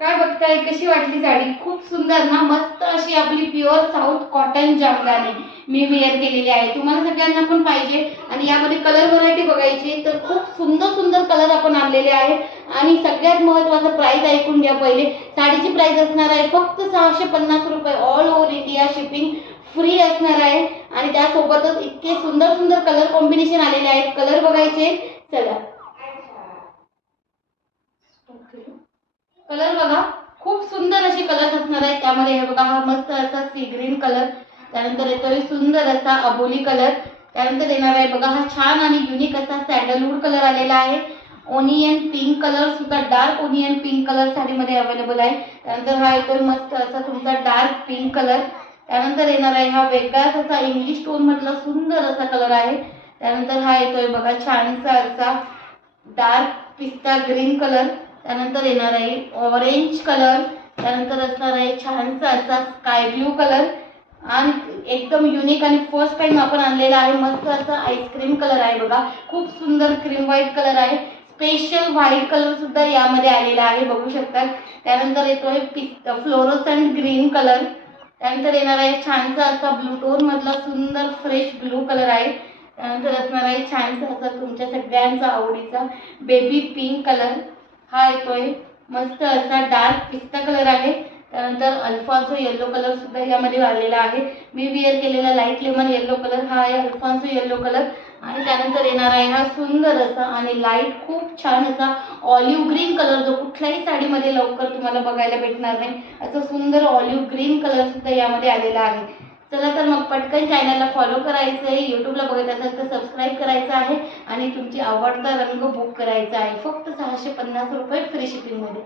काय बघताय, कशी वाटली साडी? खूप सुंदर ना, मस्त अशी आपली प्युअर साऊथ कॉटन जामदानी मी वेअर केलेली आहे. तुम्हाला सगळ्यांना पण पाहिजे आणि यामध्ये कलर व्हरायटी बघायची तर खूप सुंदर सुंदर कलर आपण आणलेले आहेत. आणि सगळ्यात महत्त्वाचं प्राइस ऐकून घ्या पहिले. साडीची प्राइस असणार आहे फक्त 650 रुपये. All over India shipping free असणार आहे. आणि त्यासोबतच इतके सुंदर सुंदर कलर कॉम्बिनेशन आलेले आहेत. कलर बघायचे, चला कलर बघा, खूप सुंदर असे कलर असणार आहेत. त्यामध्ये हे बघा, हा मस्त असा सी ग्रीन कलर, त्यानंतर येतोय सुंदर असा अबोली कलर, त्यानंतर येणार आहे बघा हा छान आणि युनिक असा सॅडलवूड कलर आलेला आहे. ओनियन पिंक कलर सुद्धा, डार्क ओनियन पिंक कलर साडीमध्ये अवेलेबल आहे. त्यानंतर हा येतोय मस्त असा तुमचा डार्क पिंक कलर, त्यानंतर येणार आहे हा वेगळाच असा इंग्लिश टोन मधला सुंदर असा कलर आहे. त्यानंतर हा येतोय बघा छानसा असा डार्क पिस्ता ग्रीन कलर, त्यानंतर येणार आहे ऑरेंज कलर, त्यानंतर असणार आहे छानसा असा स्काय ब्ल्यू कलर आणि एकदम युनिक आणि फर्स्ट टाइम आपण आणलेला आहे मस्त असा आईस्क्रीम कलर आहे बघा. खूप सुंदर क्रीम व्हाईट कलर आहे. स्पेशल व्हाईट कलर सुद्धा यामध्ये आलेला आहे, बघू शकता. त्यानंतर येतोय फ्लोरोसंट ग्रीन कलर, त्यानंतर येणार आहे छानसा असा ब्लू टोन मधला सुंदर फ्रेश ब्लू कलर आहे. त्यानंतर असणार आहे छानसा असा तुमच्या सगळ्यांचा आवडीचा बेबी पिंक कलर, हा येतोय मस्त असा डार्क पिस्ता कलर आहे. त्यानंतर अल्फॉन्सो येलो कलर सुद्धा यामध्ये आलेला आहे. मी वेअर केलेला लाईट लेमन येलो कलर हा आहे अल्फॉन्सो येलो कलर. आणि त्यानंतर येणार आहे हा सुंदर असा आणि लाईट खूप छान असा ऑलिव्ह ग्रीन कलर, जो कुठल्याही साडीमध्ये लवकर तुम्हाला बघायला भेटणार नाही, असं सुंदर ऑलिव्ह ग्रीन कलर सुद्धा यामध्ये आलेला आहे. चला तर मग पटकन चॅनलला फॉलो करायचं आहे. यूट्यूबला बघत असाल तर सबस्क्राईब करायचं आहे आणि तुमची आवडता रंग बुक करायचा आहे फक्त 650 रुपये फ्री शिपिंगमध्ये.